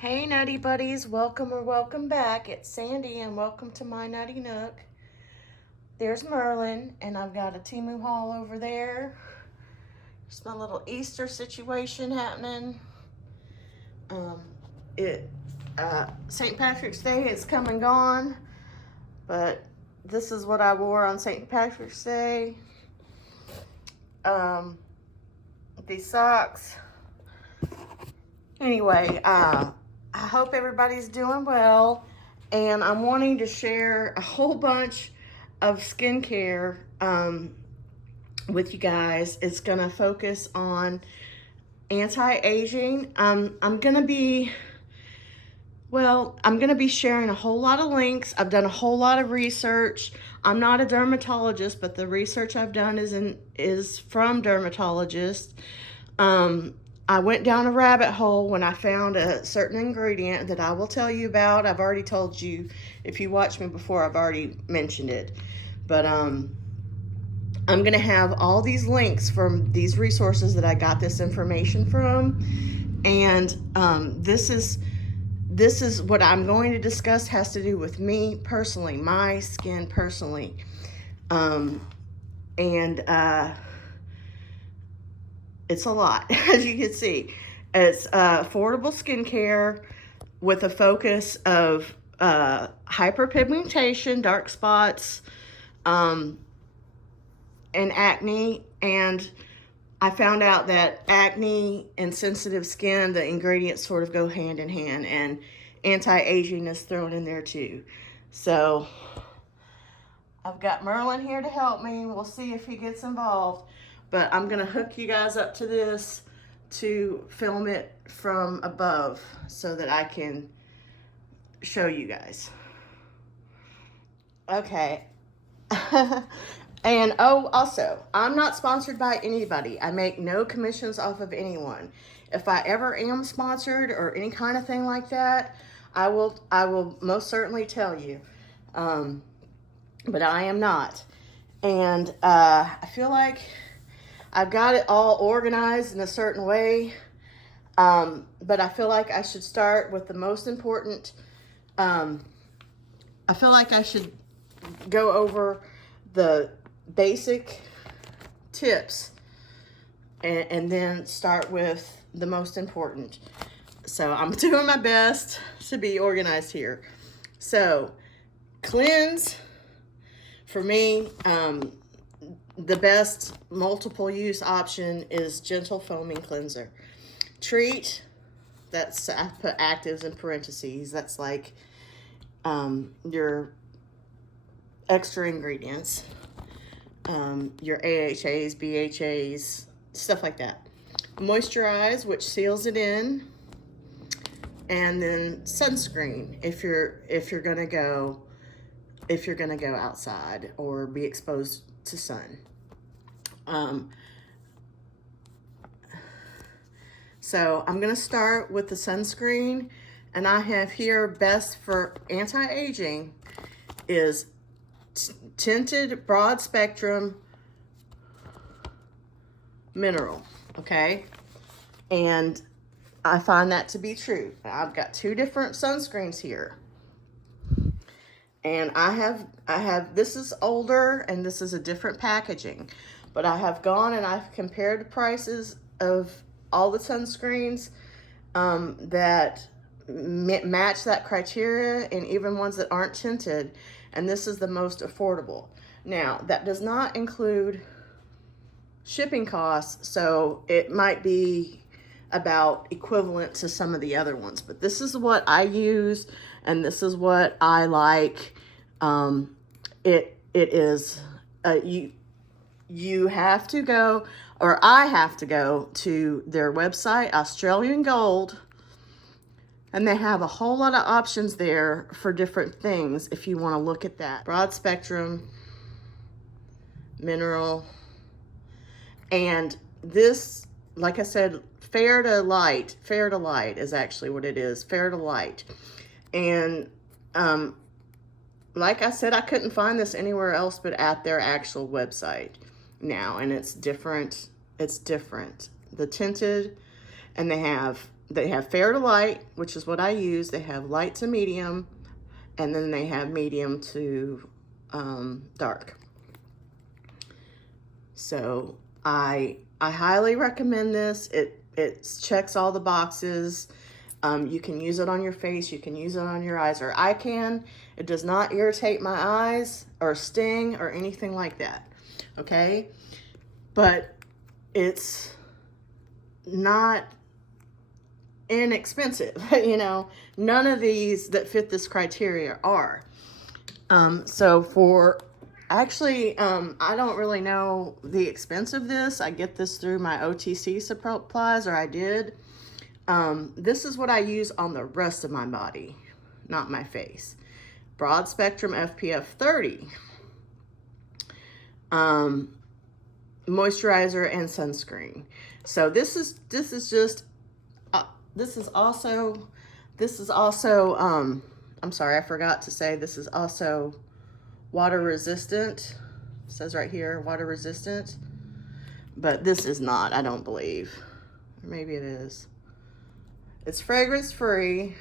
Hey Nutty Buddies, welcome or welcome back. It's Sandy and welcome to my Nutty Nook. There's Merlin and I've got a Temu haul over there. It's my little Easter situation happening. St. Patrick's Day is come and gone, but this is what I wore on St. Patrick's Day. These socks. Anyway, I hope everybody's doing well, and I'm wanting to share a whole bunch of skincare with you guys. It's gonna focus on anti-aging. I'm gonna be sharing a whole lot of links. I've done a whole lot of research. I'm not a dermatologist, but the research I've done is from dermatologists. I went down a rabbit hole when I found a certain ingredient that I will tell you about. I've already told you, if you watched me before, I've already mentioned it. But I'm gonna have all these links from these resources that I got this information from. And this is what I'm going to discuss has to do with me personally, my skin personally. It's a lot, as you can see. It's affordable skincare with a focus of hyperpigmentation, dark spots, and acne. And I found out that acne and sensitive skin, the ingredients sort of go hand in hand, and anti-aging is thrown in there too. So I've got Merlin here to help me. We'll see if he gets involved. But I'm gonna hook you guys up to this to film it from above so that I can show you guys. Okay. And also, I'm not sponsored by anybody. I make no commissions off of anyone. If I ever am sponsored or any kind of thing like that, I will most certainly tell you. But I am not. And I feel like I've got it all organized in a certain way, but I feel like I should start with the most important. I feel like I should go over the basic tips and then start with the most important. So I'm doing my best to be organized here. So cleanse, for me, the best multiple use option is gentle foaming cleanser. Treat, that's, I put actives in parentheses, that's like your extra ingredients, your AHAs, BHAs, stuff like that. Moisturize, which seals it in, and then sunscreen if you're gonna go outside or be exposed to sun. So I'm gonna start with the sunscreen, and I have here best for anti-aging is tinted broad spectrum mineral, okay? And I find that to be true. I've got two different sunscreens here. And I have, this is older and this is a different packaging, but I have gone and I've compared the prices of all the sunscreens that match that criteria, and even ones that aren't tinted, and this is the most affordable. Now, that does not include shipping costs, so it might be about equivalent to some of the other ones, but this is what I use and this is what I like. It is you have to go, or I have to go to their website, Australian Gold, and they have a whole lot of options there for different things if you want to look at that. Broad spectrum mineral, and this, like I said, fair to light is actually what it is, fair to light. And like I said, I couldn't find this anywhere else but at their actual website now, and it's different. The tinted, and they have they have fair to light, which is what I use. They have light to medium, and then they have medium to dark. So I highly recommend this. It checks all the boxes. You can use it on your face, you can use it on your eyes, or I can. It does not irritate my eyes or sting or anything like that, okay? But it's not inexpensive, you know. None of these that fit this criteria are. So for, actually, I don't really know the expense of this. I get this through my OTC supplies, or I did. This is what I use on the rest of my body, not my face. Broad spectrum SPF 30. Moisturizer and sunscreen. So this is also, I'm sorry, I forgot to say this is also water resistant. It says right here, water resistant. But this is not, I don't believe. Or maybe it is. It's fragrance free.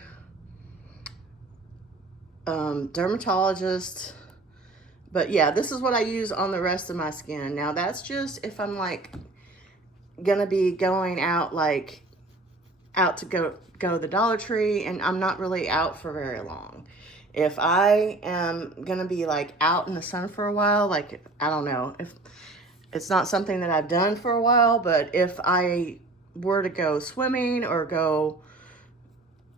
Dermatologist. But yeah, this is what I use on the rest of my skin. Now that's just if I'm like gonna be going out, like out to go to the Dollar Tree, and I'm not really out for very long. If I am gonna be like out in the sun for a while, like, I don't know, if it's not something that I've done for a while, but if I were to go swimming or go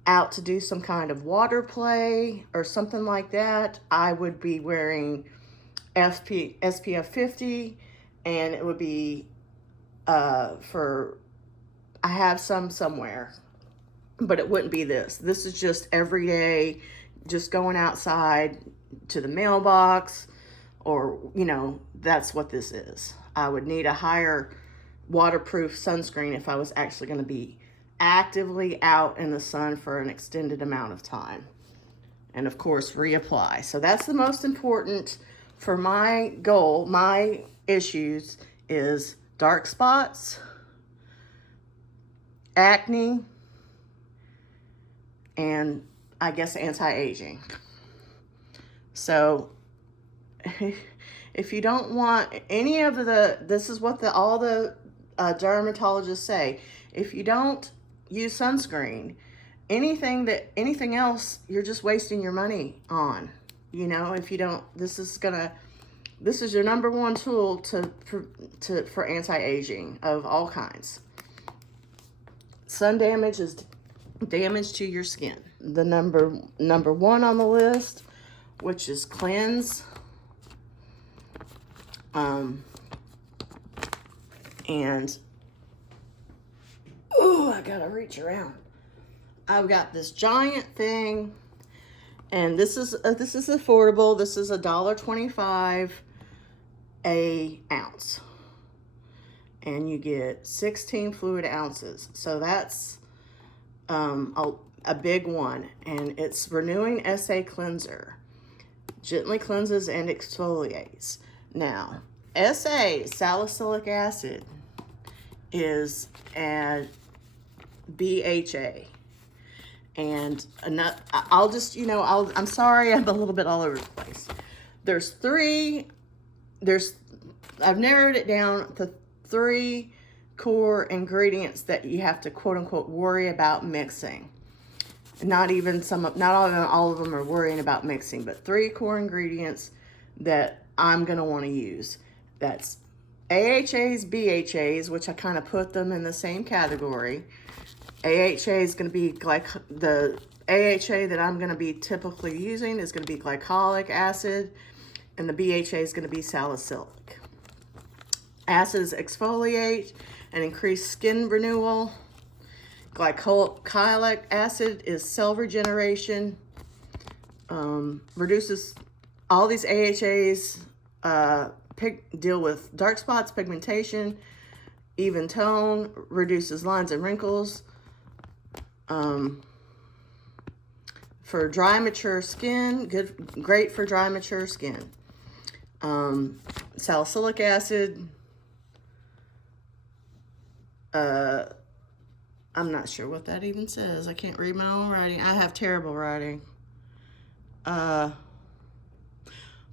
out to do some kind of water play or something like that, I would be wearing SPF 50, and it would be I have some somewhere, but it wouldn't be this. This is just every day, just going outside to the mailbox, or, you know, that's what this is. I would need a higher waterproof sunscreen if I was actually going to be actively out in the sun for an extended amount of time. And of course, reapply. So that's the most important for my goal. My issues is dark spots, acne, and I guess anti-aging. So if you don't want any of this is what all the dermatologists say. If you don't use sunscreen, anything else, you're just wasting your money on. You know, if you don't, this is your number one tool for anti-aging of all kinds. Sun damage is damage to your skin. The number one on the list, which is cleanse. And oh, I gotta reach around. I've got this giant thing, and this is affordable. This is $1.25 an ounce, and you get 16 fluid ounces. So that's a big one, and it's renewing SA cleanser. Gently cleanses and exfoliates. Now, salicylic acid, is a BHA. And I'll just, you know, I'm sorry, I'm a little bit all over the place. I've narrowed it down to 3 core ingredients that you have to quote unquote worry about mixing. Not all of them are worrying about mixing, but 3 core ingredients that I'm gonna want to use. That's AHAs, BHAs, which I kind of put them in the same category. AHA is going to be the AHA that I'm going to be typically using is going to be glycolic acid, and the BHA is going to be salicylic. Acids exfoliate and increase skin renewal. Glycolic acid is cell regeneration. Reduces all these AHAs. Deal with dark spots, pigmentation, even tone, reduces lines and wrinkles. For dry, mature skin, great for dry, mature skin. Salicylic acid I'm not sure what that even says. I can't read my own writing. I have terrible writing.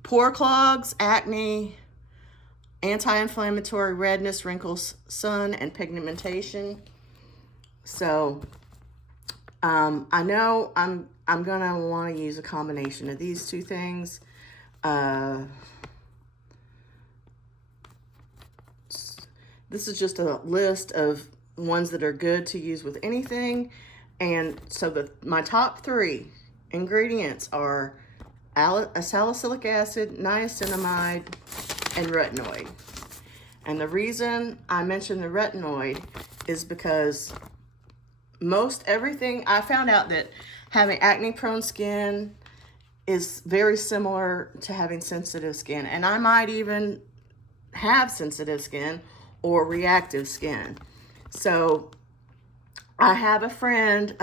Pore clogs, acne, anti-inflammatory, redness, wrinkles, sun, and pigmentation. So I know I'm gonna want to use a combination of these two things. This is just a list of ones that are good to use with anything. And so my top 3 ingredients are salicylic acid, niacinamide, and retinoid. And the reason I mentioned the retinoid is because most everything, I found out that having acne prone skin is very similar to having sensitive skin. And I might even have sensitive skin or reactive skin. So I have a friend,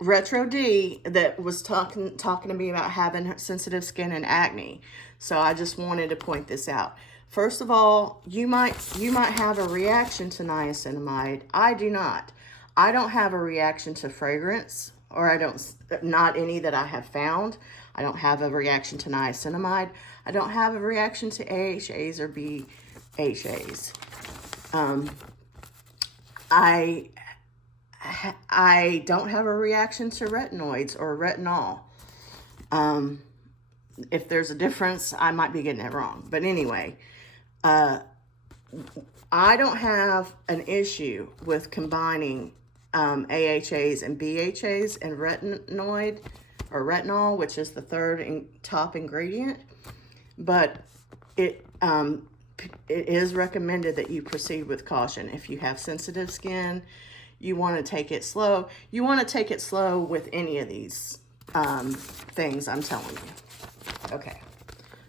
Retro D, that was talking to me about having sensitive skin and acne. So I just wanted to point this out. First of all, you might have a reaction to niacinamide. I do not. I don't have a reaction to fragrance, or not any that I have found. I don't have a reaction to niacinamide. I don't have a reaction to AHAs or BHAs. I don't have a reaction to retinoids or retinol. If there's a difference, I might be getting it wrong. But anyway, I don't have an issue with combining AHAs and BHAs and retinoid or retinol, which is the third top ingredient. But it is recommended that you proceed with caution. If you have sensitive skin, you want to take it slow. You want to take it slow with any of these things I'm telling you. Okay,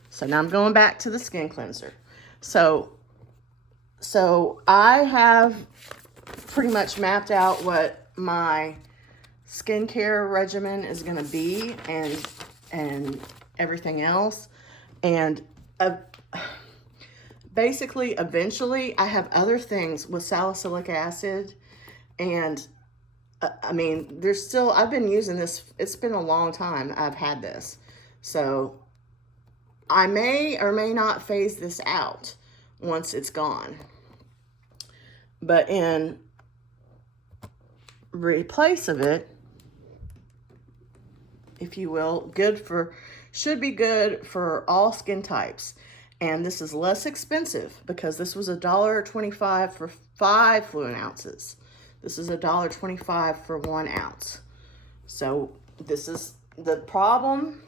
so now I'm going back to the skin cleanser. So I have pretty much mapped out what my skincare regimen is going to be and everything else. And basically, eventually, I have other things with salicylic acid. And I mean, I've been using this. It's been a long time I've had this. So I may or may not phase this out once it's gone. But in replace of it, if you will, should be good for all skin types. And this is less expensive because this was $1.25 for 5 fluid ounces. This is $1.25 for 1 ounce. So this is the problem.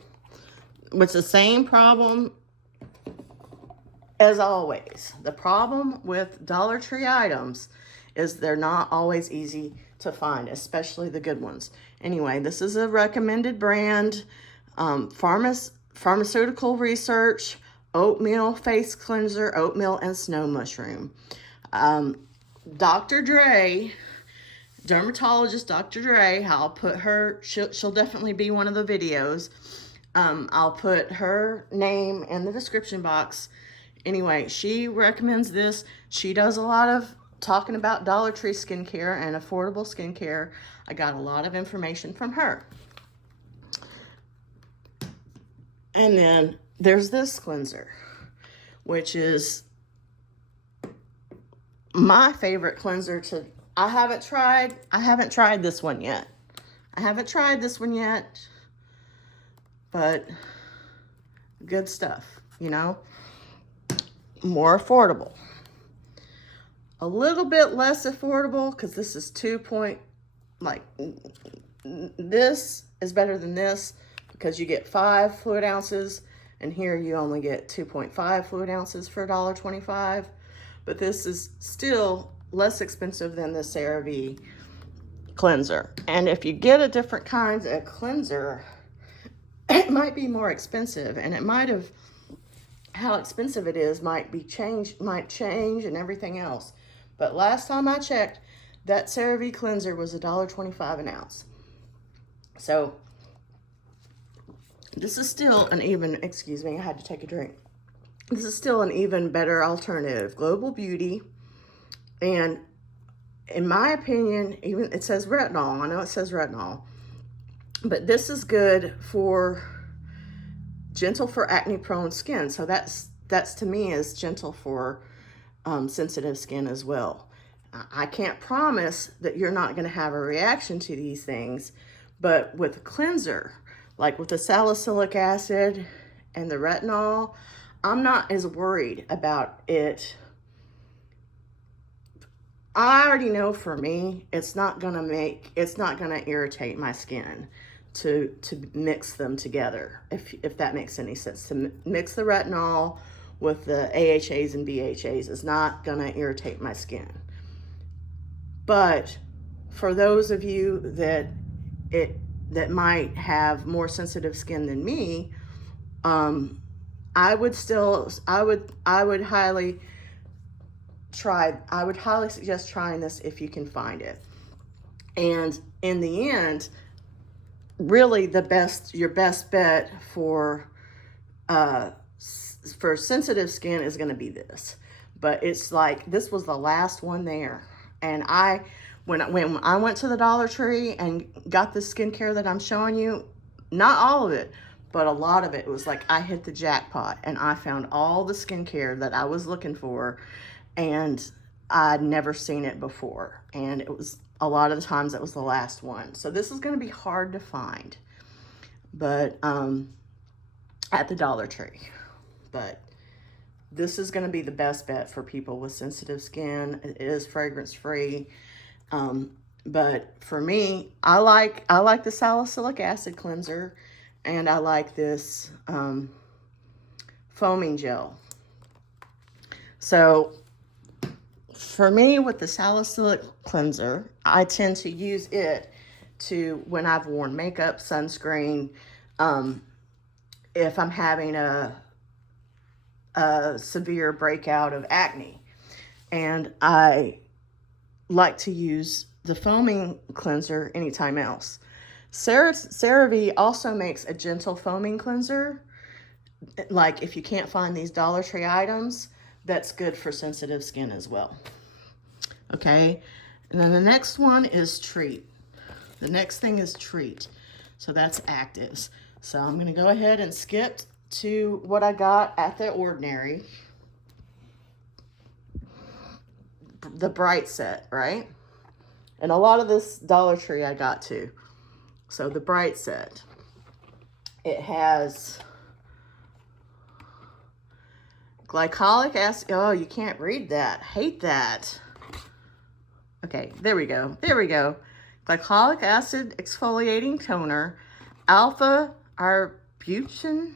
It's the same problem as always. The problem with Dollar Tree items is they're not always easy to find, especially the good ones. Anyway, this is a recommended brand, pharmaceutical research, oatmeal face cleanser, oatmeal and snow mushroom. Dr. Dre, dermatologist Dr. Dre, I'll put her, she'll definitely be one of the videos. I'll put her name in the description box. Anyway, she recommends this. She does a lot of talking about Dollar Tree skincare and affordable skincare. I got a lot of information from her. And then there's this cleanser, which is my favorite cleanser I haven't tried this one yet. But good stuff, you know, more affordable. A little bit less affordable because this is this is better than this because you get 5 fluid ounces and here you only get 2.5 fluid ounces for $1.25. But this is still less expensive than the CeraVe cleanser. And if you get a different kinds of cleanser, it might be more expensive, and it might have, how expensive it is might change and everything else. But last time I checked, that CeraVe cleanser was $1.25 an ounce. So this is still excuse me, I had to take a drink. This is still an even better alternative. Global Beauty, and in my opinion, even it says retinol. I know it says retinol, but this is good for gentle for acne prone skin. So that's to me is gentle for sensitive skin as well. I can't promise that you're not going to have a reaction to these things, but with a cleanser, like with the salicylic acid and the retinol, I'm not as worried about it. I already know for me, it's not gonna irritate my skin to mix them together, if that makes any sense. To mix the retinol with the AHAs and BHAs is not gonna irritate my skin. But for those of you that might have more sensitive skin than me, I would highly suggest trying this if you can find it. And in the end, really your best bet for sensitive skin is going to be this. But it's like, this was the last one there. And when I went to the Dollar Tree and got the skincare that I'm showing you, not all of it, but a lot of it was like I hit the jackpot, and I found all the skincare that I was looking for, and I'd never seen it before. And it was, a lot of the times it was the last one. So this is going to be hard to find, but at the Dollar Tree. But this is going to be the best bet for people with sensitive skin. It is fragrance free. But for me, I like the salicylic acid cleanser, and I like this foaming gel. So for me, with the salicylic cleanser, I tend to use it when I've worn makeup, sunscreen, if I'm having a severe breakout of acne. And I like to use the foaming cleanser anytime else. CeraVe also makes a gentle foaming cleanser. Like if you can't find these Dollar Tree items, that's good for sensitive skin as well. Okay, and then the next one is Treat. The next thing is Treat. So that's actives. So I'm going to go ahead and skip to what I got at the Ordinary. The Bright set, right? And a lot of this Dollar Tree I got too. So the Bright set, it has glycolic acid. Oh, you can't read that. Hate that. Okay, there we go. There we go. Glycolic acid exfoliating toner, alpha arbutin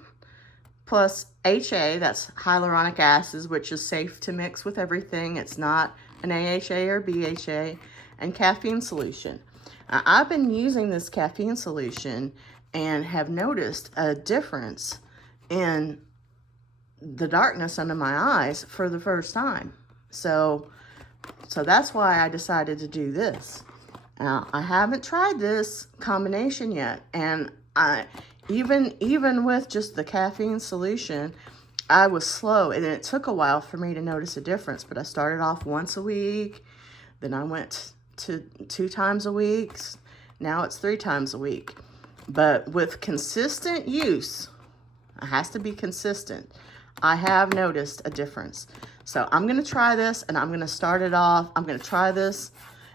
plus HA, that's hyaluronic acid, which is safe to mix with everything. It's not an AHA or BHA, and caffeine solution. I've been using this caffeine solution and have noticed a difference in the darkness under my eyes for the first time. So that's why I decided to do this. Now, I haven't tried this combination yet, and even with just the caffeine solution, I was slow, and it took a while for me to notice a difference. But I started off once a week, then I went to 2 times a week. Now it's 3 times a week. But with consistent use, it has to be consistent, I have noticed a difference. So I'm going to try this, and I'm going to start it off. I'm going to try this,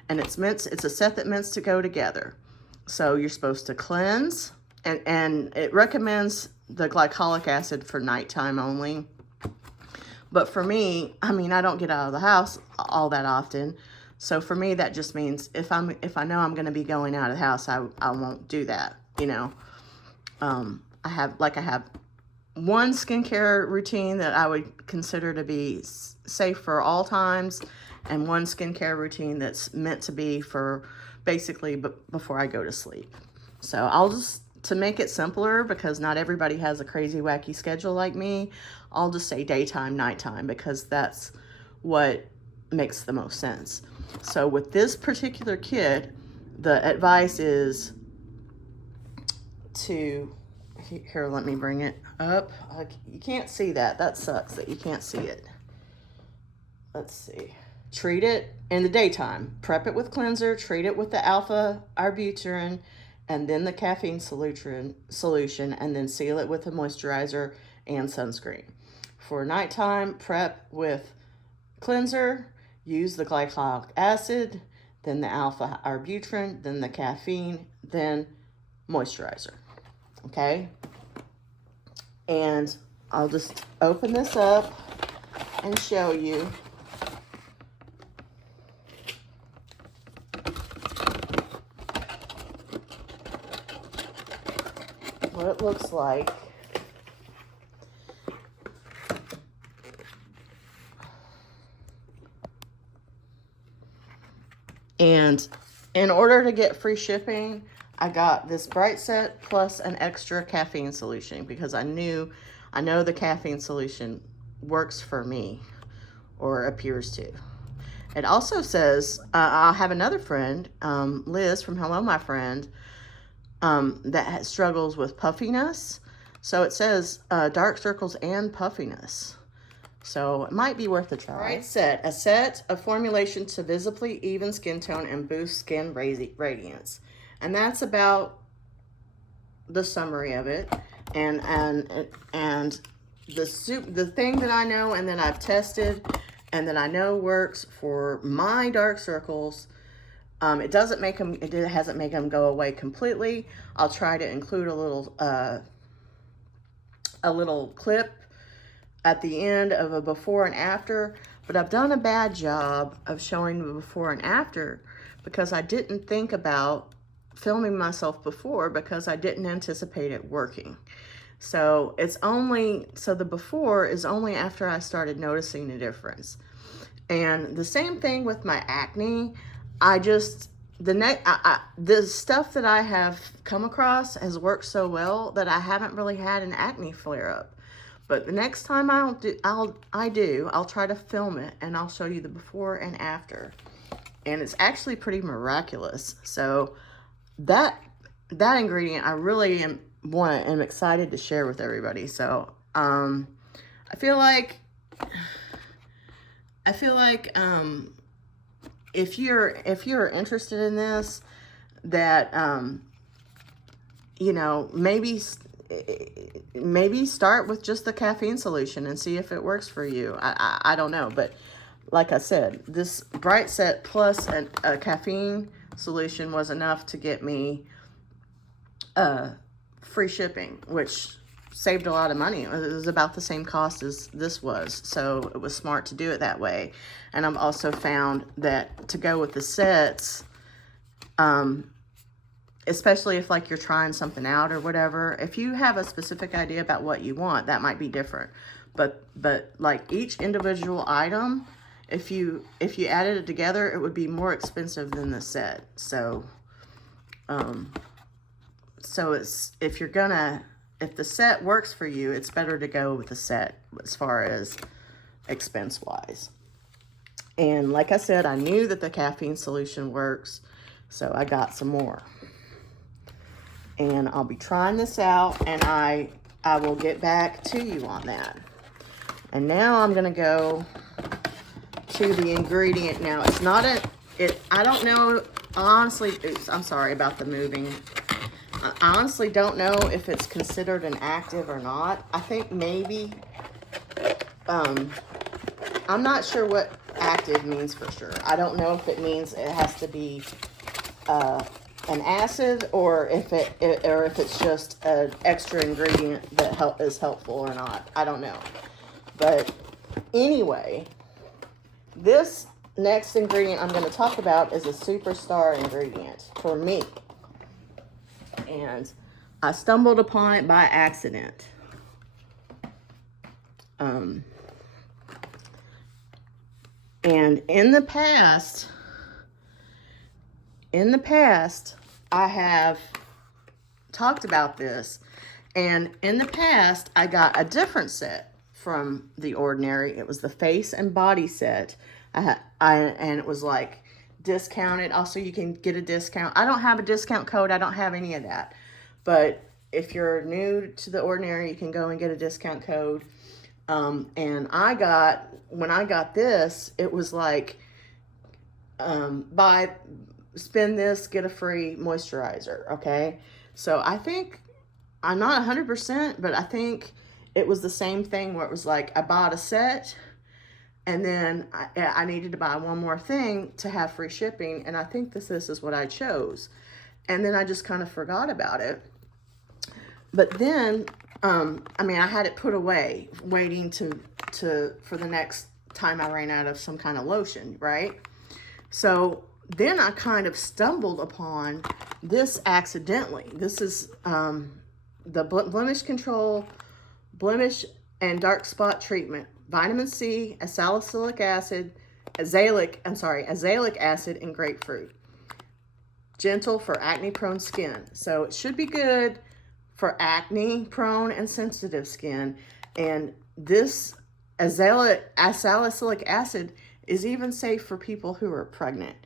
and it's a set that meant to go together. So you're supposed to cleanse, and it recommends the glycolic acid for nighttime only. But for me, I mean, I don't get out of the house all that often. So for me, that just means if I know I'm going to be going out of the house, I won't do that, you know. I have one skincare routine that I would consider to be safe for all times, and one skincare routine that's meant to be for basically before I go to sleep. So I'll just, to make it simpler, because not everybody has a crazy wacky schedule like me, I'll just say daytime, nighttime, because that's what makes the most sense. So with this particular kit, the advice is to, here, let me bring it up. You can't see that. That sucks that you can't see it. Let's see. treat it in the daytime. Prep it with cleanser, treat it with the alpha arbutin, and then the caffeine solution, and then seal it with a moisturizer and sunscreen. For nighttime, prep with cleanser, use the glycolic acid, then the alpha arbutin, then the caffeine, then moisturizer. Okay? And I'll just open this up and show you. What it looks like. And in order to get free shipping, I got this Bright Set plus an extra caffeine solution because I know the caffeine solution works for me, or appears to. It also says, I have another friend, Liz from Hello My Friend, that struggles with puffiness. So it says dark circles and puffiness. So it might be worth a try. Bright Set, a set of formulation to visibly even skin tone and boost skin radiance. And that's about the summary of it. And the thing that I know and that I've tested and that I know works for my dark circles, it hasn't made them go away completely. I'll try to include a little clip at the end of a before and after, but I've done a bad job of showing the before and after because I didn't think about filming myself before because I didn't anticipate it working. So the before is only after I started noticing the difference. And the same thing with my acne. The stuff that I have come across has worked so well that I haven't really had an acne flare up. But the next time I'll try to film it and I'll show you the before and after. And it's actually pretty miraculous. So that ingredient I really am excited to share with everybody. So I feel like if you're interested in this, that maybe start with just the caffeine solution and see if it works for you. I don't know, but like I said, this Bright Set plus a caffeine solution was enough to get me free shipping, which saved a lot of money. It was about the same cost as this was, so it was smart to do it that way. And I've also found that to go with the sets, especially if like you're trying something out or whatever, if you have a specific idea about what you want, that might be different. But like each individual item, if you added it together, it would be more expensive than the set. So it's, if the set works for you, it's better to go with the set as far as expense wise. And like I said, I knew that the caffeine solution works, so I got some more. And I'll be trying this out, and I will get back to you on that. And now I'm gonna go to the ingredient. Now it's not I don't know, honestly, I'm sorry about the moving. I honestly don't know if it's considered an active or not. I think maybe, I'm not sure what active means for sure. I don't know if it means it has to be an acid, or if it's just an extra ingredient that is helpful or not. I don't know. But anyway, this next ingredient I'm going to talk about is a superstar ingredient for me. And I stumbled upon it by accident. And in the past, I have talked about this. And in the past, I got a different set from The Ordinary. It was the face and body set. And it was like discounted. Also, you can get a discount. I don't have a discount code. I don't have any of that. But if you're new to The Ordinary, you can go and get a discount code. And when I got this, it was like spend this, get a free moisturizer, okay? So I think, I'm not 100%, but I think it was the same thing where it was like I bought a set and then I needed to buy one more thing to have free shipping, and I think this is what I chose. And then I just kind of forgot about it. But then, I mean, I had it put away, waiting for the next time I ran out of some kind of lotion, right? So then I kind of stumbled upon this accidentally. This is the Blemish Control, Blemish and Dark Spot Treatment. Vitamin C, Azelaic Acid, Azelaic Acid, and grapefruit. Gentle for acne-prone skin. So it should be good for acne-prone and sensitive skin. And this Azelaic Acid is even safe for people who are pregnant.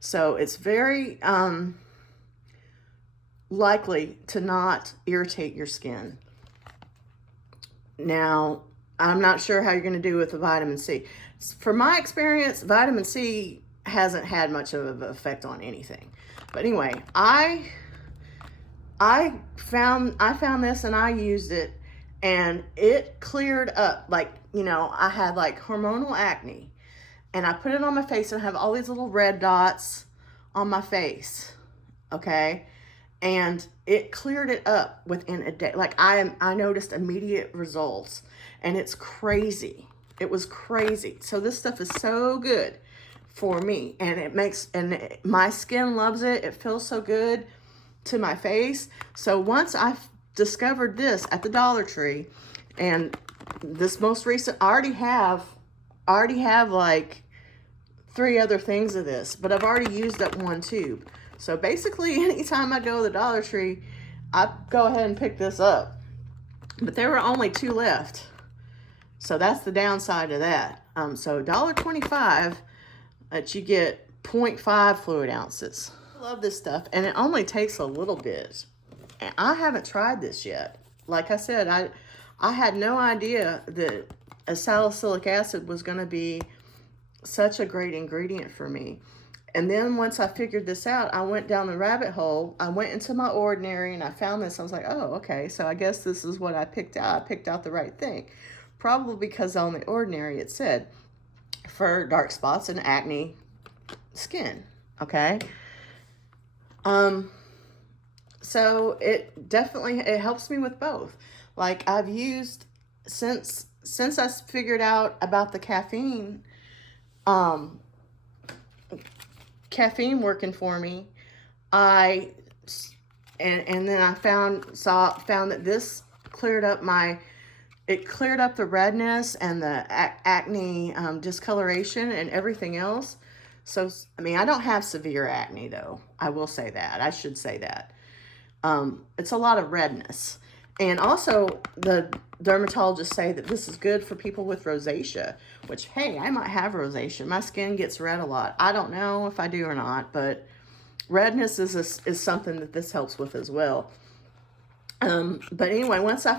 So it's very likely to not irritate your skin. Now, I'm not sure how you're going to do with the vitamin C. For my experience, vitamin C hasn't had much of an effect on anything. But anyway, I found this and I used it, and it cleared up. Like, you know, I had like hormonal acne, and I put it on my face and I have all these little red dots on my face, okay? And it cleared it up within a day. Like, I noticed immediate results, and it's crazy. It was crazy. So this stuff is so good for me, and my skin loves it. It feels so good to my face. So once I discovered this at the Dollar Tree, and this most recent, I already have like 3 other things of this, but I've already used up 1 tube. So basically, anytime I go to the Dollar Tree, I go ahead and pick this up. But there were only 2 left. So that's the downside of that. So $1.25, that you get 0.5 fluid ounces. I love this stuff, and it only takes a little bit. And I haven't tried this yet. Like I said, I had no idea that salicylic acid was going to be such a great ingredient for me. And then once I figured this out, I went down the rabbit hole. I went into my Ordinary and I found this. I was like, oh, okay, so I guess this is what I picked out. I picked out the right thing. Probably because on the Ordinary it said for dark spots and acne skin, okay? So it definitely, it helps me with both. Like, I've used, since I figured out about the caffeine working for me, and then I found that this cleared up the redness and the acne discoloration and everything else. So, I mean, I don't have severe acne though. I will say that. I should say that. It's a lot of redness. And also, the dermatologists say that this is good for people with rosacea, which, hey, I might have rosacea. My skin gets red a lot. I don't know if I do or not, but redness is something that this helps with as well. But anyway, once I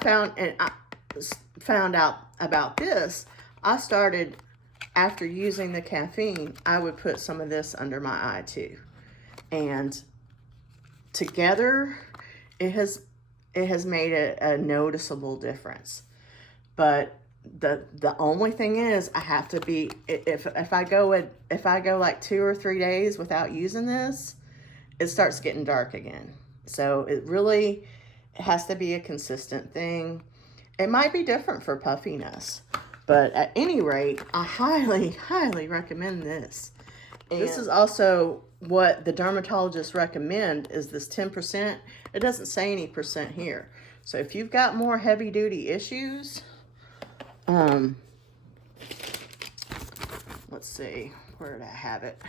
found out about this, I started, after using the caffeine, I would put some of this under my eye too. And together, it has made a noticeable difference. But the only thing is, I have to be, if I go like 2 or 3 days without using this, it starts getting dark again. So it really has to be a consistent thing. It might be different for puffiness, but at any rate, I highly, highly recommend this. And this is also what the dermatologists recommend, is this 10%. It doesn't say any percent here. So if you've got more heavy duty issues, let's see, where did I have it?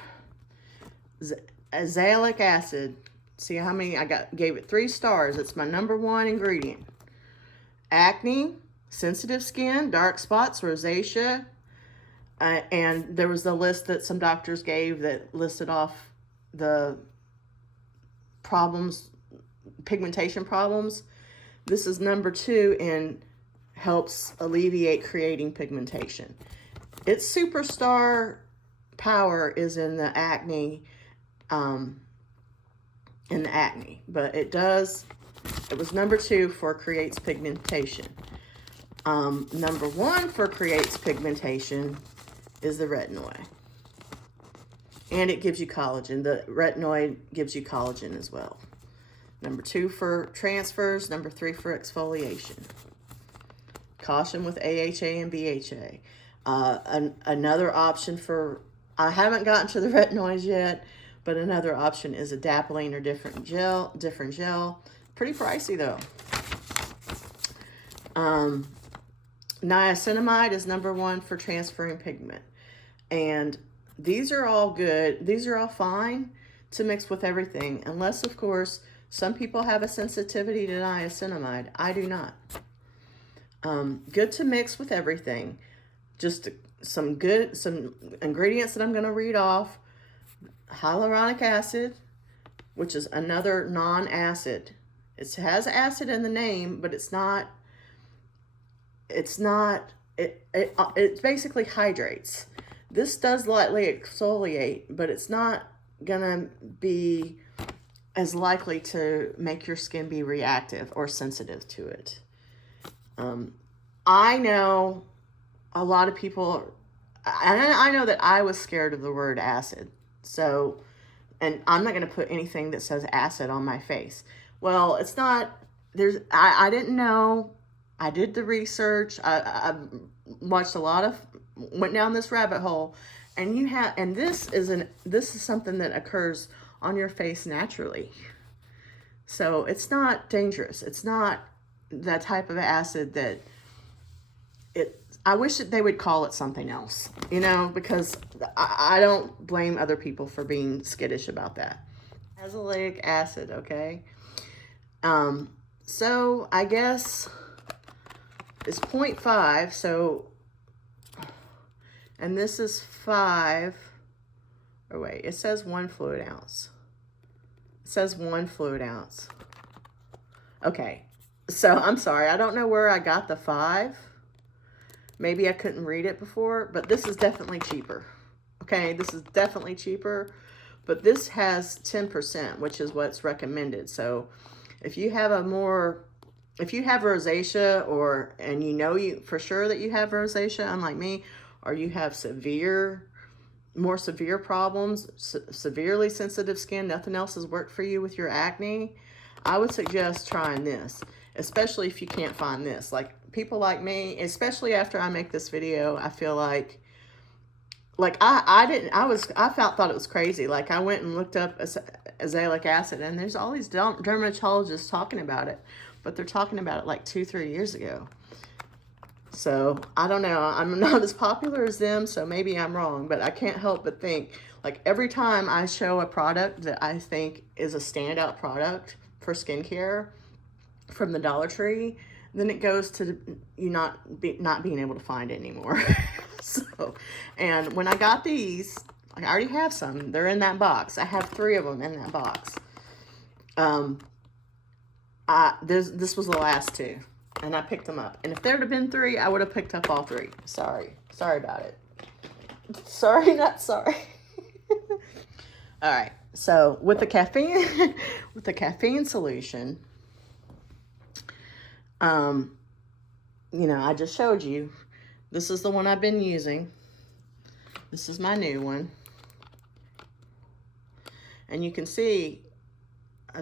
Azelaic Acid. See how many gave it 3 stars. It's my #1 ingredient. Acne, sensitive skin, dark spots, rosacea, and there was the list that some doctors gave that listed off the problems, pigmentation problems. This is #2 and helps alleviate creating pigmentation. It's superstar power is in the acne, but it was number 2 for creates pigmentation. Number 1 for creates pigmentation is the retinoid. And it gives you collagen. The retinoid gives you collagen as well. Number 2 for transfers. Number 3 for exfoliation. Caution with AHA and BHA. Another option for, I haven't gotten to the retinoids yet, but another option is adapalene or different gel. Pretty pricey though. Niacinamide is number 1 for transferring pigment. And these are all good. These are all fine to mix with everything, unless of course some people have a sensitivity to niacinamide. I do not. Good to mix with everything. Just some ingredients that I'm going to read off. Hyaluronic acid, which is another non-acid. It has acid in the name, but it basically hydrates. This does lightly exfoliate, but it's not gonna be as likely to make your skin be reactive or sensitive to it. I know a lot of people, I know that I was scared of the word acid. So, and I'm not going to put anything that says acid on my face. Well, it's not, I didn't know. I did the research. I watched went down this rabbit hole, and this is something that occurs on your face naturally. So it's not dangerous. It's not that type of acid that I wish that they would call it something else, because I don't blame other people for being skittish about that. Azelaic acid, okay? So I guess it's 0.5, so, and this is 5, or wait, it says 1 fluid ounce. It says 1 fluid ounce. Okay, so I'm sorry, I don't know where I got the 5. Maybe I couldn't read it before, but this is definitely cheaper. Okay, this is definitely cheaper, but this has 10%, which is what's recommended. So if you have rosacea, and you for sure that you have rosacea, unlike me, or you have more severe problems, severely sensitive skin, nothing else has worked for you with your acne, I would suggest trying this, especially if you can't find this. Like people like me, especially after I make this video, I feel like I thought it was crazy. Like I went and looked up azelaic acid, and there's all these dermatologists talking about it, but they're talking about it like 2-3 years ago. So I don't know, I'm not as popular as them, so maybe I'm wrong, but I can't help but think, like every time I show a product that I think is a standout product for skincare from the Dollar Tree, then it goes to you not being able to find it anymore. So, and when I got these, I already have some. They're in that box. I have 3 of them in that box. This was the last 2, and I picked them up. And if there would have been 3, I would have picked up all 3. Sorry about it. Sorry, not sorry. All right. So with the caffeine solution, I just showed you. This is the one I've been using. This is my new one. And you can see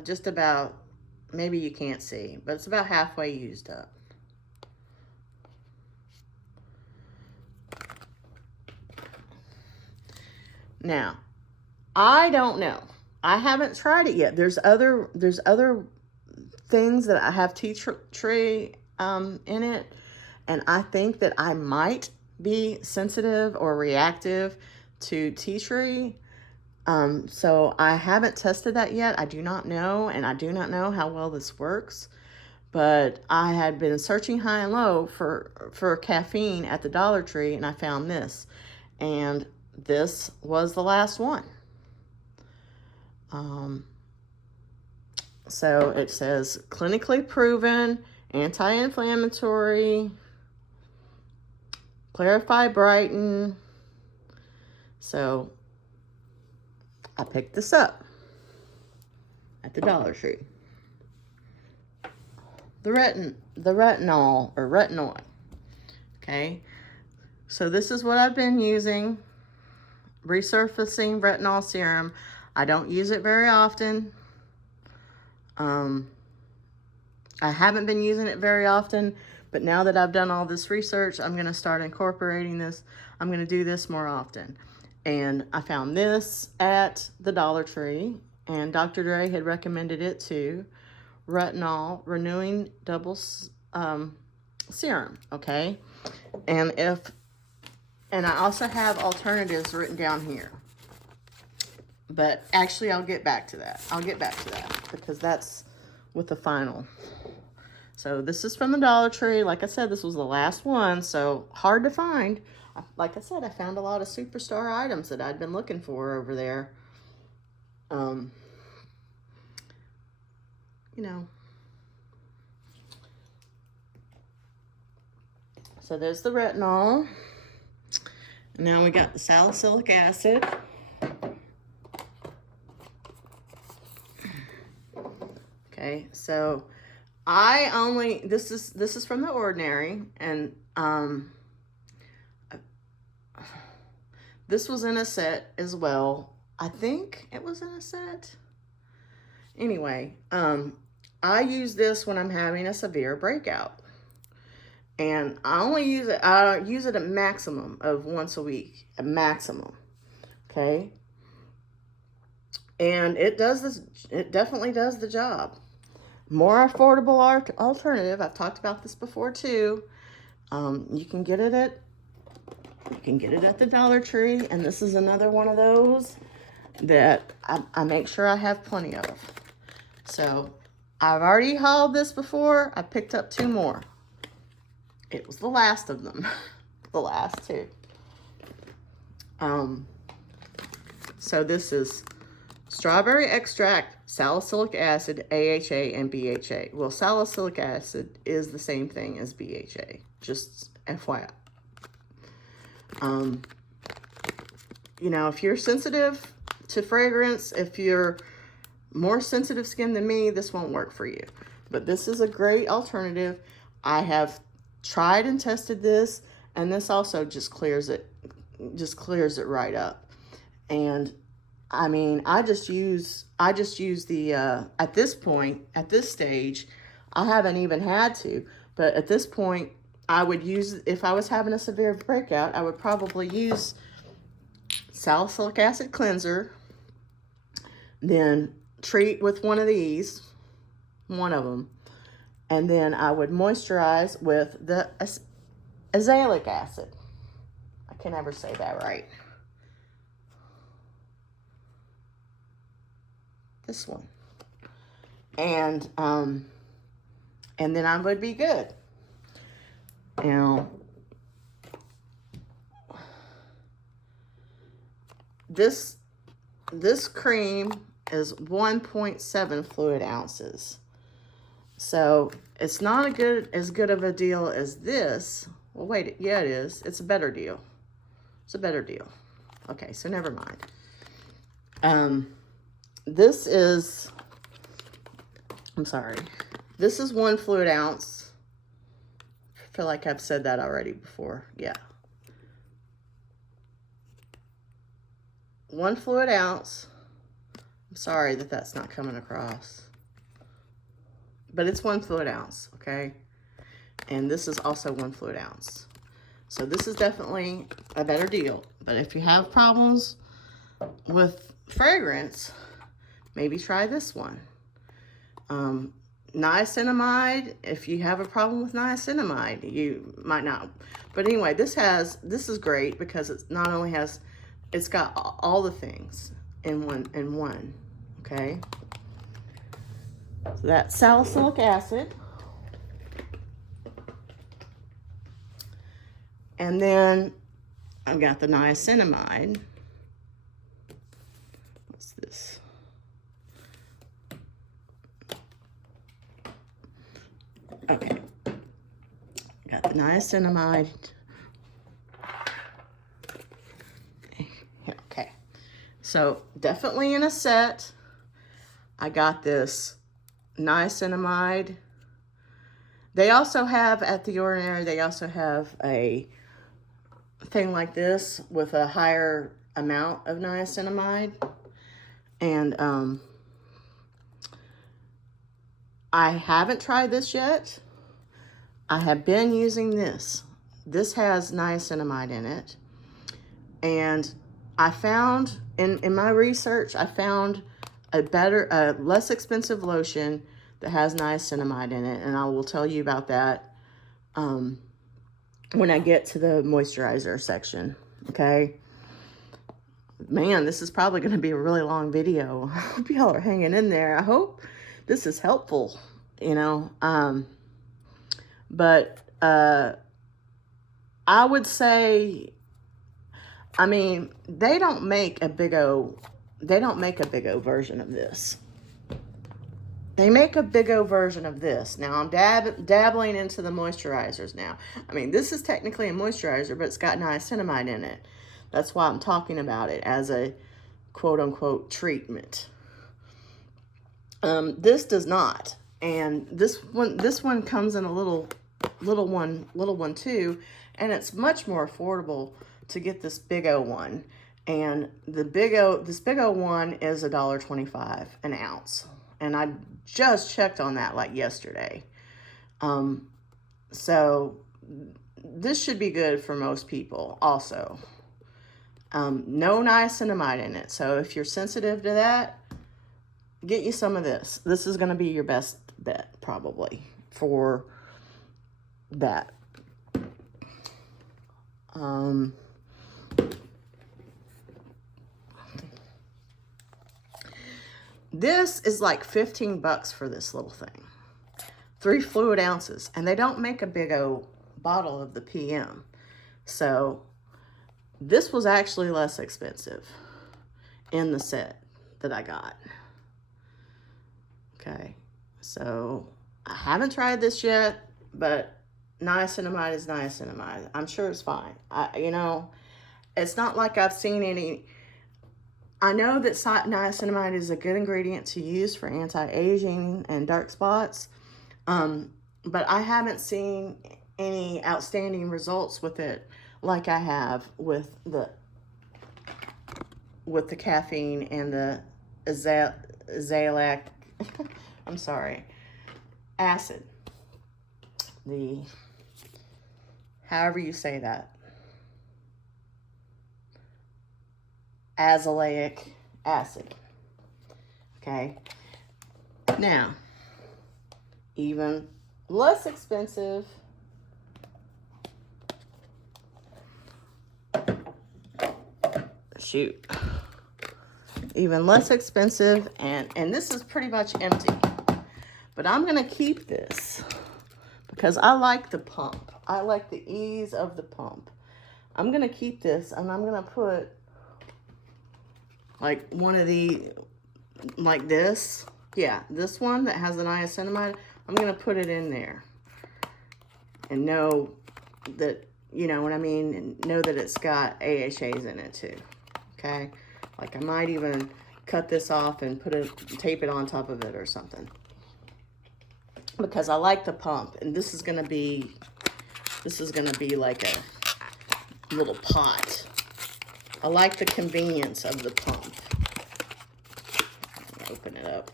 just about, maybe you can't see, but it's about halfway used up. Now, I don't know. I haven't tried it yet. There's other things that I have tea tree in it, and I think that I might be sensitive or reactive to tea tree. So I haven't tested that yet. I do not know, and I do not know how well this works. But I had been searching high and low for caffeine at the Dollar Tree, and I found this. And this was the last one. So it says clinically proven, anti-inflammatory, clarify, brighten, So I picked this up at the Dollar Tree. The retinol or retinoid. Okay, so this is what I've been using. Resurfacing retinol serum. I don't use it very often. I haven't been using it very often, but now that I've done all this research, I'm going to start incorporating this. I'm going to do this more often. And I found this at the Dollar Tree, and Dr. Dre had recommended it too. Retinol Renewing Double Serum, okay? And I also have alternatives written down here. But actually, I'll get back to that. Because that's with the final. So this is from the Dollar Tree. Like I said, this was the last one, so hard to find. Like I said, I found a lot of superstar items that I'd been looking for over there. You know. So there's the retinol. And now we got the salicylic acid. Okay, so this is from The Ordinary, and this was in a set as well. I think it was in a set. Anyway, I use this when I'm having a severe breakout. And I use it a maximum of once a week, a maximum. Okay? And it definitely does the job. More affordable alternative. I've talked about this before too. You can get it at the Dollar Tree, and this is another one of those that I make sure I have plenty of. So I've already hauled this before. I picked up 2 more. It was the last of them, the last 2. So this is strawberry extract, salicylic acid, AHA, and BHA. Well, salicylic acid is the same thing as BHA, just FYI. You know, if you're sensitive to fragrance, if you're more sensitive skin than me, this won't work for you. But this is a great alternative. I have tried and tested this, and this also just clears it right up. And I mean, I just use the at this stage, I haven't even had to, but at this point, I would use, if I was having a severe breakout, I would probably use salicylic acid cleanser, then treat with one of these, one of them, and then I would moisturize with the azelaic acid. I can never say that right. This one. And then I would be good. Now, this cream is 1.7 fluid ounces. So it's not as good of a deal as this. Well, wait, yeah, it is. It's a better deal. It's a better deal. Okay, so never mind. This is 1 fluid ounce. I feel like I've said that already before. Yeah. 1 fluid ounce. I'm sorry that that's not coming across. But it's 1 fluid ounce, okay? And this is also 1 fluid ounce. So this is definitely a better deal. But if you have problems with fragrance, maybe try this one. Niacinamide, if you have a problem with niacinamide, you might not. But anyway, this is great because it's not only has, it's got all the things in one, okay? So that's salicylic acid. And then I've got the niacinamide. What's this? Okay. Got the niacinamide. Okay, so definitely in a set. I got this niacinamide. They also have, at The Ordinary, they also have a thing like this with a higher amount of niacinamide. And I haven't tried this yet. I have been using this. This has niacinamide in it. And I found, in my research, I found a less expensive lotion that has niacinamide in it. And I will tell you about that when I get to the moisturizer section, okay? Man, this is probably going to be a really long video. I hope y'all are hanging in there. I hope this is helpful, you know. But I would say, I mean, they don't make a big O version of this. They make a big O version of this. Now I'm dabbling into the moisturizers now. I mean, this is technically a moisturizer, but it's got niacinamide in it. That's why I'm talking about it as a quote-unquote treatment. This does not. And this one comes in a little one too, and it's much more affordable to get this big O one. And this big O one is $1.25 an ounce. And I just checked on that like yesterday. So this should be good for most people also. No niacinamide in it. So if you're sensitive to that, get you some of this. This is going to be your best bet probably for that. This is like 15 bucks for this little thing. 3 fluid ounces. And they don't make a big old bottle of the PM. So this was actually less expensive in the set that I got. Okay, so I haven't tried this yet, but niacinamide is niacinamide. I'm sure it's fine. You know, it's not like I've seen any. I know that niacinamide is a good ingredient to use for anti-aging and dark spots, but I haven't seen any outstanding results with it like I have with the caffeine and the Azelaic I'm sorry, acid. However you say that. Azelaic acid. Okay. Now, even less expensive even less expensive, and this is pretty much empty, but I'm gonna keep this because I like the pump. I like the ease of the pump. I'm gonna keep this, and I'm gonna put like one of the, like this, yeah, this one that has the niacinamide. I'm gonna put it in there and know that, you know what I mean, and know that it's got AHAs in it too. Okay, like I might even cut this off and tape it on top of it or something, because I like the pump. And this is gonna be like a little pot. I like the convenience of the pump. Open it up.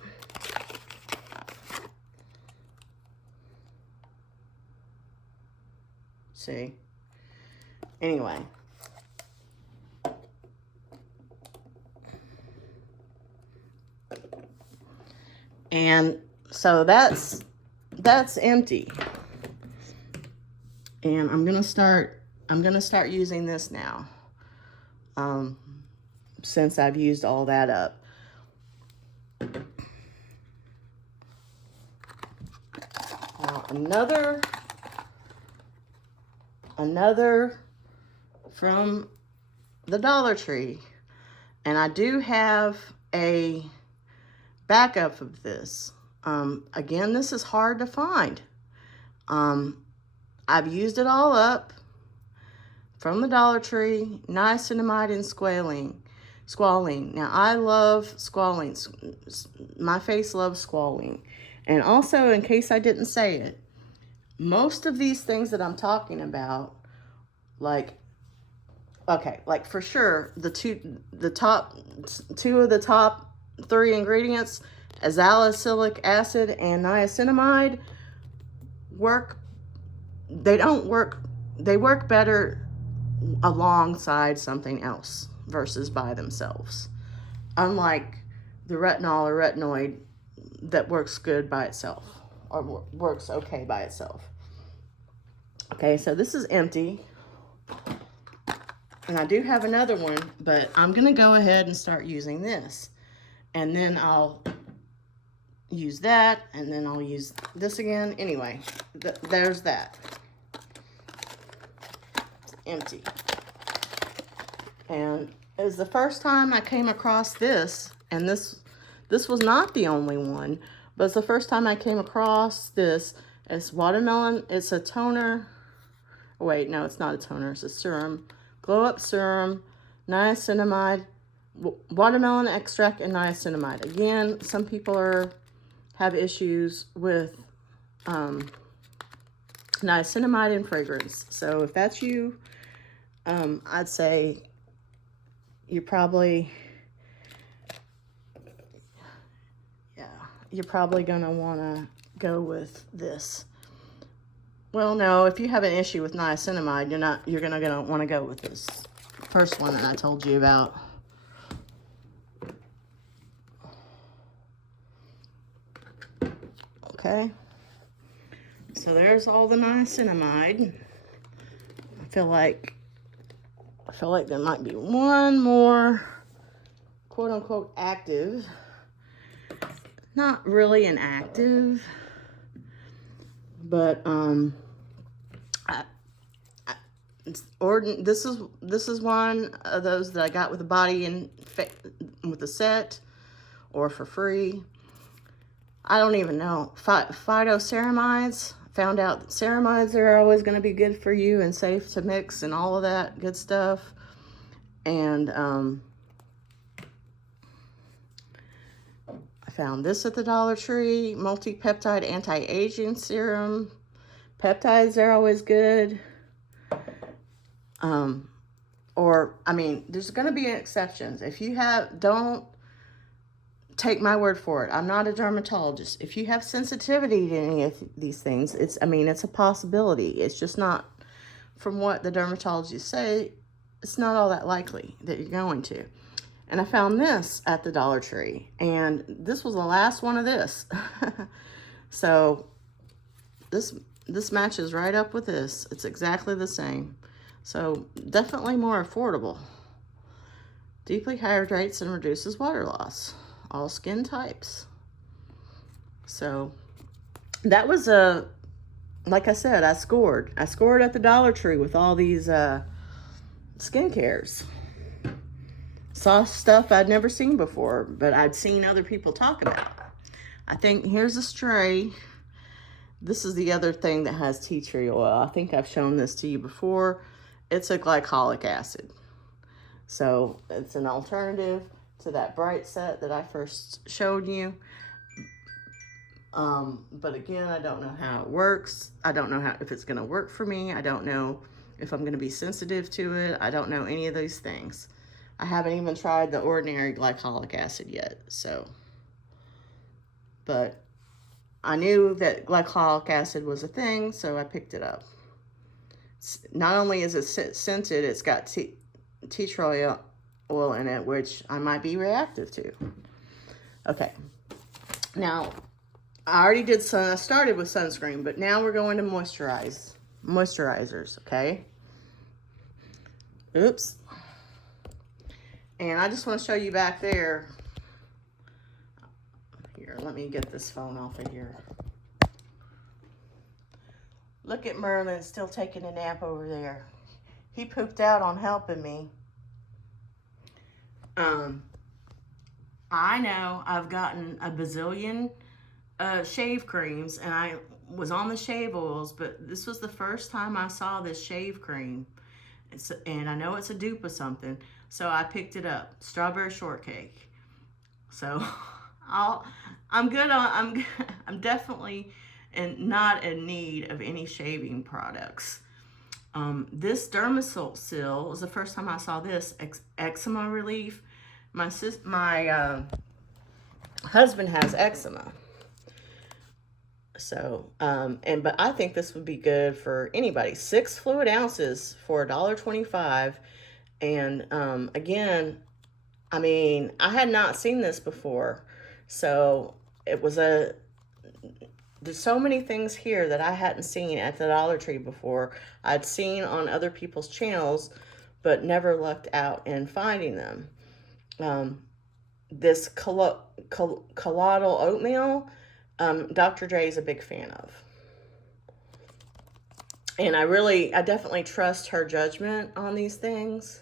See? Anyway. And so that's empty. And I'm gonna start using this now. Since I've used all that up. Now another from the Dollar Tree. And I do have a backup of this. Again, this is hard to find. I've used it all up from the Dollar Tree, niacinamide and squalene. Now, I love squalene. My face loves squalene. And also, in case I didn't say it, most of these things that I'm talking about, like, okay, like for sure, the top two of the top 3 ingredients, azelaic acid and niacinamide, they work better alongside something else versus by themselves. Unlike the retinol or retinoid that works good by itself, or works okay by itself. Okay, so this is empty. And I do have another one, but I'm gonna go ahead and start using this. And then I'll use that, and then I'll use this again. Anyway, there's that. It's empty. And it was the first time I came across this, and this was not the only one, but it's the first time I came across this. It's watermelon, it's a toner. Wait, no, it's not a toner, it's a serum. Glow Up Serum, niacinamide, watermelon extract, and niacinamide. Again, some people have issues with niacinamide and fragrance. So if that's you, I'd say you're probably gonna wanna go with this. Well, no, if you have an issue with niacinamide, you're gonna wanna go with this first one that I told you about. Okay, so there's all the niacinamide. I feel like there might be one more quote unquote active. Not really an active, but this is one of those that I got with the body and with the set or for free. I don't even know. Phytoceramides. Found out that ceramides are always going to be good for you and safe to mix and all of that good stuff. And I found this at the Dollar Tree, multi-peptide anti-aging serum. Peptides are always good. There's going to be exceptions. If you don't take my word for it. I'm not a dermatologist. If you have sensitivity to any of these things, it's a possibility. It's just not, from what the dermatologists say, it's not all that likely that you're going to. And I found this at the Dollar Tree, and this was the last one of this. So this matches right up with this. It's exactly the same. So definitely more affordable. Deeply hydrates and reduces water loss. All skin types. So that was like I said, I scored at the Dollar Tree with all these skincares. Saw stuff I'd never seen before, but I'd seen other people talk about. I think here's a stray. This is the other thing that has tea tree oil. I think I've shown this to you before. It's a glycolic acid. So it's an alternative to that bright set that I first showed you. But again, I don't know how it works. I don't know if it's gonna work for me. I don't know if I'm gonna be sensitive to it. I don't know any of these things. I haven't even tried the ordinary glycolic acid yet, but I knew that glycolic acid was a thing, so I picked it up. Not only is it scented, it's got tea tree oil in it, which I might be reactive to. Okay, now I already did I started with sunscreen, but now we're going to moisturizers, okay? Oops. And I just want to show you back there. Here, let me get this phone off of here. Look at Merlin still taking a nap over there. He pooped out on helping me. I know I've gotten a bazillion shave creams, and I was on the shave oils, but this was the first time I saw this shave cream. And I know it's a dupe of something, so I picked it up. Strawberry shortcake. So I'm good on, I'm definitely not in need of any shaving products. This Dermasil was the first time I saw this. Eczema relief. My husband has eczema. So, but I think this would be good for anybody. 6 fluid ounces for $1.25. And again, I mean, I had not seen this before. So it was there's so many things here that I hadn't seen at the Dollar Tree before. I'd seen on other people's channels, but never lucked out in finding them. This colloidal oatmeal, Dr. J is a big fan of. And I definitely trust her judgment on these things.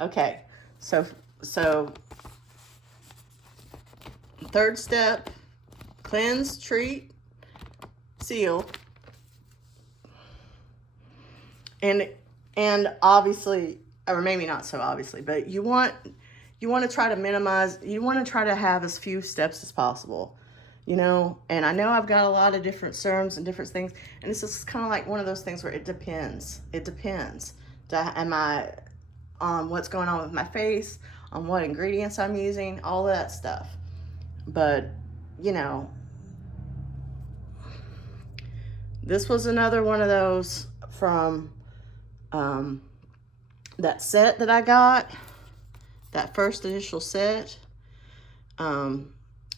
Okay, so third step, cleanse, treat, seal. And obviously, or maybe not so obviously, but you want to try to minimize, you want to try to have as few steps as possible, you know. And I know I've got a lot of different serums and different things, and it's just kind of like one of those things where it depends. Am I on what's going on with my face, on what ingredients I'm using, all of that stuff. But, you know, this was another one of those from that set that I got, that first initial set.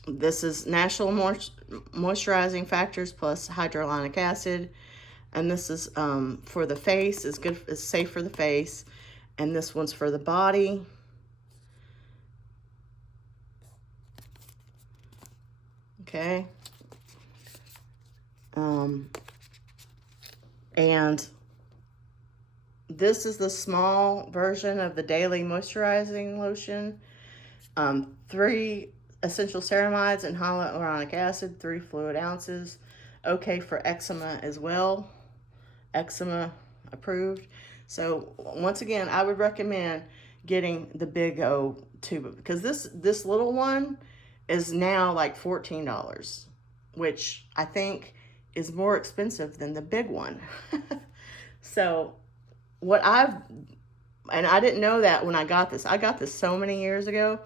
This is natural moisturizing factors plus hyaluronic acid, and this is for the face. It's safe for the face, and this one's for the body. Okay. And this is the small version of the daily moisturizing lotion. 3 essential ceramides and hyaluronic acid, 3 fluid ounces. Okay for eczema as well. Eczema approved. So once again, I would recommend getting the big O tube, because this little one is now like $14, which I think is more expensive than the big one. So and I didn't know that when I got this. I got this so many years ago.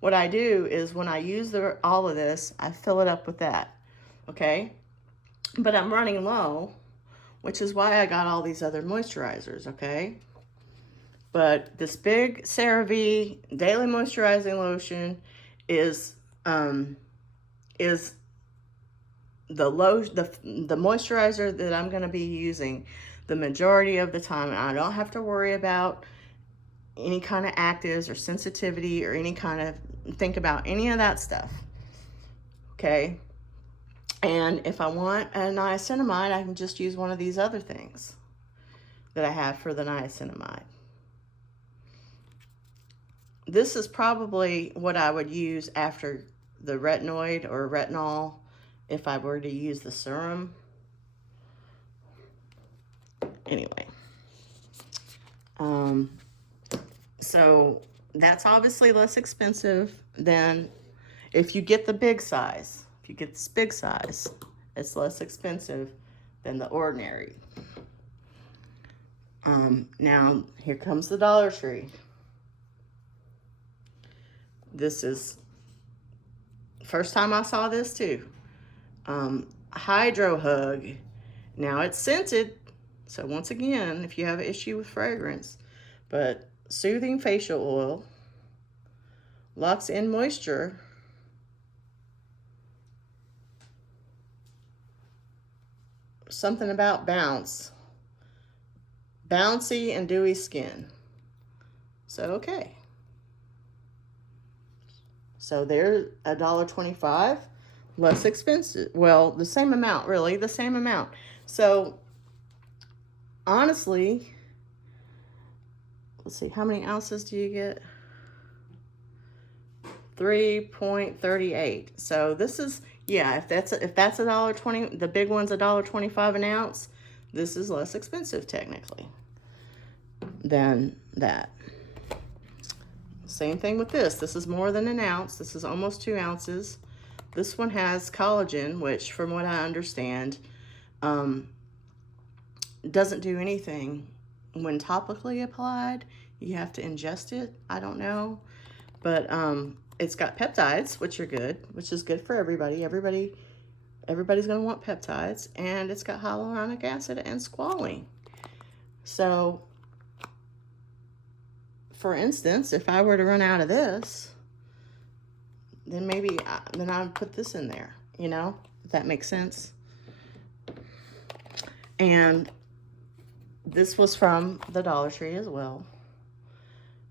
What I do is when I use all of this, I fill it up with that, okay? But I'm running low, which is why I got all these other moisturizers, okay? But this big CeraVe Daily Moisturizing Lotion is the moisturizer that I'm going to be using the majority of the time. And I don't have to worry about any kind of actives or sensitivity or any kind of think about any of that stuff, okay? And if I want a niacinamide, I can just use one of these other things that I have for the niacinamide. This is probably what I would use after the retinoid or retinol if I were to use the serum. Anyway. So that's obviously less expensive than if you get the big size. If you get this big size, it's less expensive than the ordinary. Now, here comes the Dollar Tree. This is first time I saw this too. Hydro Hug. Now it's scented, so once again, if you have an issue with fragrance, but soothing facial oil, locks in moisture, something about bouncy and dewy skin. So okay. So they're $1.25, less expensive. Well, the same amount, really, the same amount. So honestly, let's see, how many ounces do you get? 3.38. So this is, Yeah, if that's $1.20, the big one's $1.25 an ounce. This is less expensive technically than that. Same thing with this. This is more than an ounce. This is almost 2 ounces. This one has collagen, which from what I understand, doesn't do anything when topically applied. You have to ingest it. I don't know. But it's got peptides, which are good, which is good for everybody. Everybody's going to want peptides. And it's got hyaluronic acid and squalene. So, for instance, if I were to run out of this, then maybe then I would put this in there, you know, if that makes sense. And this was from the Dollar Tree as well.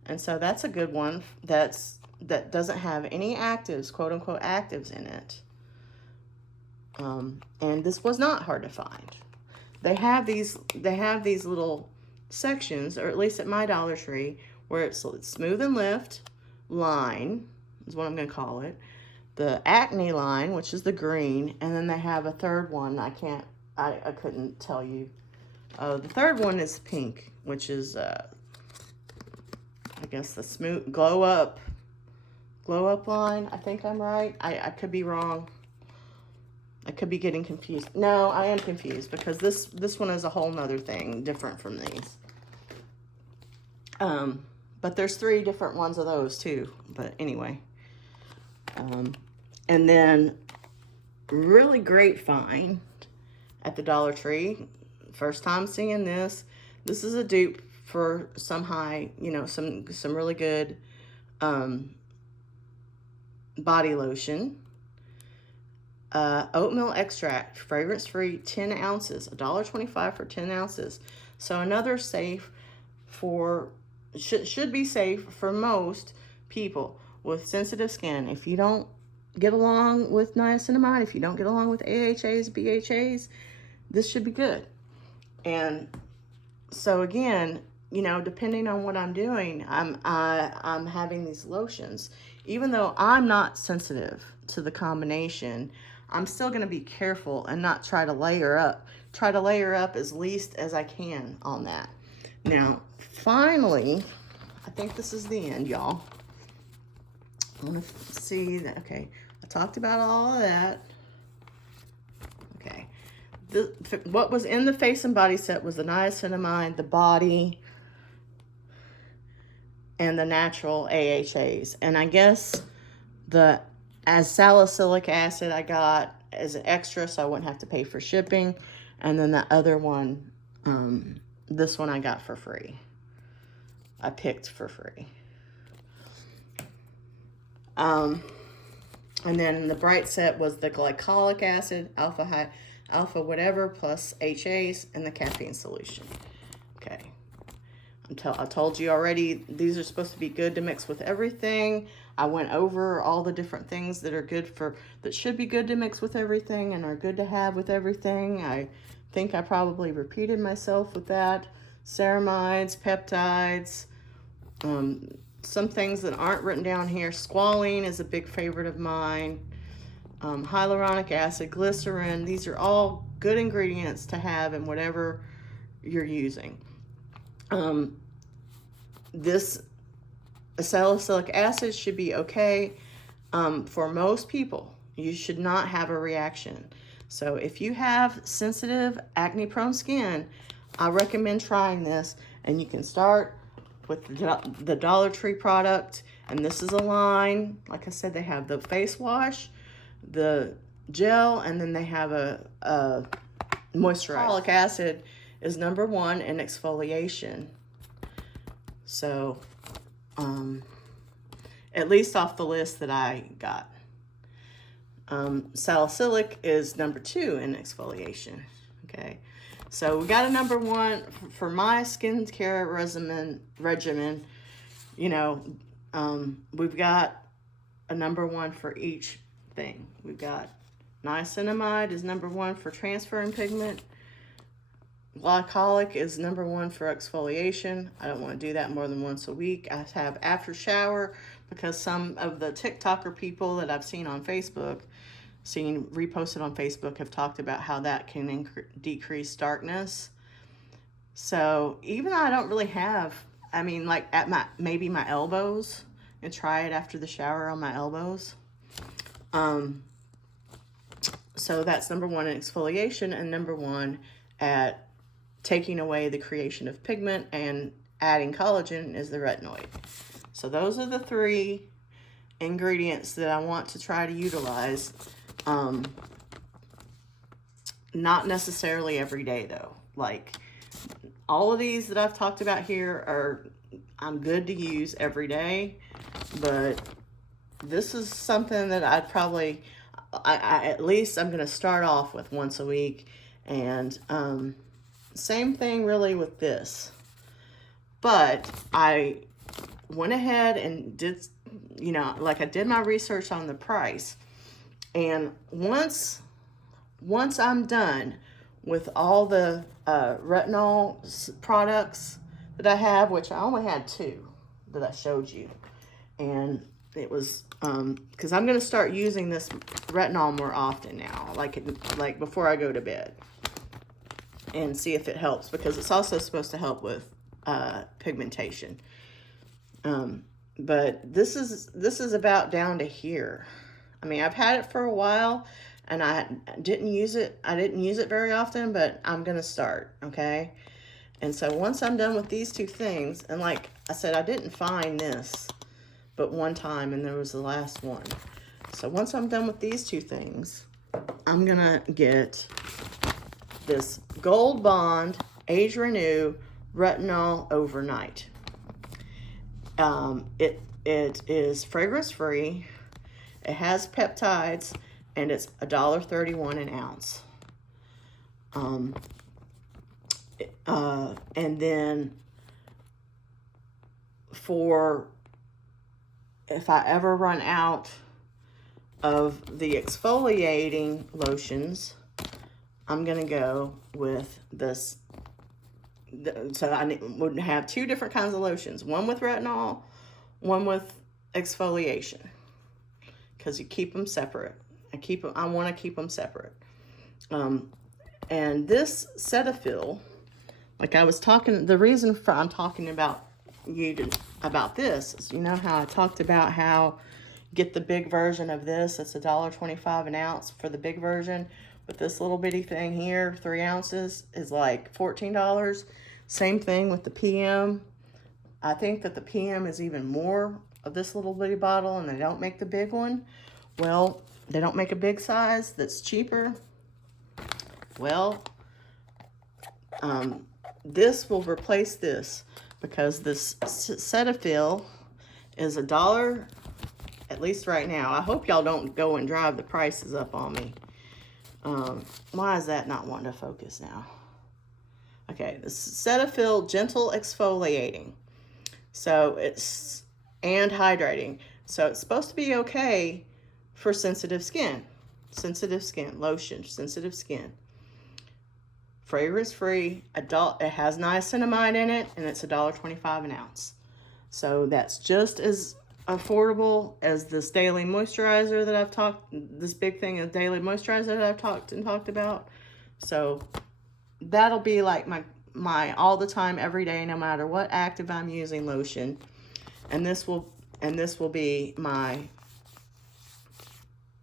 And so that's a good one that doesn't have any actives, quote unquote actives in it. And this was not hard to find. They have these little sections, or at least at my Dollar Tree, where it's smooth and lift line is what I'm going to call it. The acne line, which is the green, and then they have a third one. I couldn't tell you. The third one is pink, which is I guess the smooth glow up line. I think I'm right. I could be wrong. I could be getting confused. No, I am confused because this one is a whole nother thing different from these. But there's 3 different ones of those too. But anyway. And then really great find at the Dollar Tree. First time seeing this. This is a dupe for some really good body lotion. Oatmeal extract, fragrance-free, 10 ounces, $1.25 for 10 ounces. So another safe for, should be safe for most people with sensitive skin. If you don't get along with niacinamide, if you don't get along with AHAs, BHAs, this should be good. And so again, you know, depending on what I'm doing, I'm having these lotions. Even though I'm not sensitive to the combination, I'm still going to be careful and not try to layer up. Try to layer up as least as I can on that. Now, finally, I think this is the end, y'all. I want to see that. Okay, I talked about all of that. Okay, what was in the face and body set was the niacinamide, the body, and the natural AHAs. And I guess the Azelaic Acid I got as an extra, so I wouldn't have to pay for shipping. And then the other one, this one I got for free. I picked for free. And then the bright set was the glycolic acid, alpha whatever, plus HAs, and the caffeine solution. Okay. I told you already, these are supposed to be good to mix with everything. I went over all the different things that are good that should be good to mix with everything and are good to have with everything. I think I probably repeated myself with that. Ceramides, peptides, some things that aren't written down here. Squalene is a big favorite of mine. Hyaluronic acid, glycerin. These are all good ingredients to have in whatever you're using. This Azelaic acid should be okay for most people. You should not have a reaction. So if you have sensitive acne-prone skin, I recommend trying this. And you can start with the Dollar Tree product. And this is a line. Like I said, they have the face wash, the gel, and then they have a moisturizer. Hyaluronic acid is #1 in exfoliation. So, at least off the list that I got. Salicylic is #2 in exfoliation. Okay, so we got a #1 for my skincare regimen. You know, we've got a #1 for each thing. We've got niacinamide is #1 for transferring pigment. Glycolic is #1 for exfoliation. I don't want to do that more than once a week. I have after shower because some of the TikToker people that I've seen on Facebook seen reposted on Facebook have talked about how that can decrease darkness. So even though I don't really have, I mean, like at maybe my elbows, and try it after the shower on my elbows. So that's number one in exfoliation, and number one at taking away the creation of pigment and adding collagen is the retinoid. So those are the three ingredients that I want to try to utilize. Not necessarily every day though. Like all of these that I've talked about here I'm good to use every day, but this is something that I'd probably, at least I'm going to start off with once a week. And same thing really with this. But I went ahead and did, you know, like I did my research on the price. And once I'm done with all the retinol products that I have, which I only had 2 that I showed you. And it was, because I'm going to start using this retinol more often now, like before I go to bed, and see if it helps, because it's also supposed to help with pigmentation. But this is about down to here. I mean, I've had it for a while, and I didn't use it very often, but I'm going to start, okay? And so once I'm done with these 2 things, and like I said, I didn't find this but one time, and there was the last one. So once I'm done with these 2 things, I'm going to get this Gold Bond Age Renew Retinol Overnight. It is fragrance free. It has peptides, and it's $1.31 an ounce. And then if I ever run out of the exfoliating lotions, I'm going to go with this. So I would have 2 different kinds of lotions, one with retinol, one with exfoliation, because you keep them separate. I want to keep them separate. And this Cetaphil, like I was talking, the reason I'm talking about this is, you know how I talked about how get the big version of this, it's $1.25 an ounce for the big version, but this little bitty thing here, 3 ounces, is like $14. Same thing with the PM. I think that the PM is even more of this little bitty bottle, and they don't make the big one. Well, they don't make a big size that's cheaper. Well, this will replace this, because this Cetaphil is $1, at least right now. I hope y'all don't go and drive the prices up on me. Why is that not wanting to focus now? Okay, this Cetaphil Gentle Exfoliating. So and hydrating. So it's supposed to be okay for sensitive skin, lotion, sensitive skin. Fragrance free, adult. It has niacinamide in it, and it's $1.25 an ounce. So that's just as affordable as this daily moisturizer that I've talked. This big thing of daily moisturizer that I've talked about. So that'll be like my all the time, every day, no matter what active I'm using lotion. And this will be my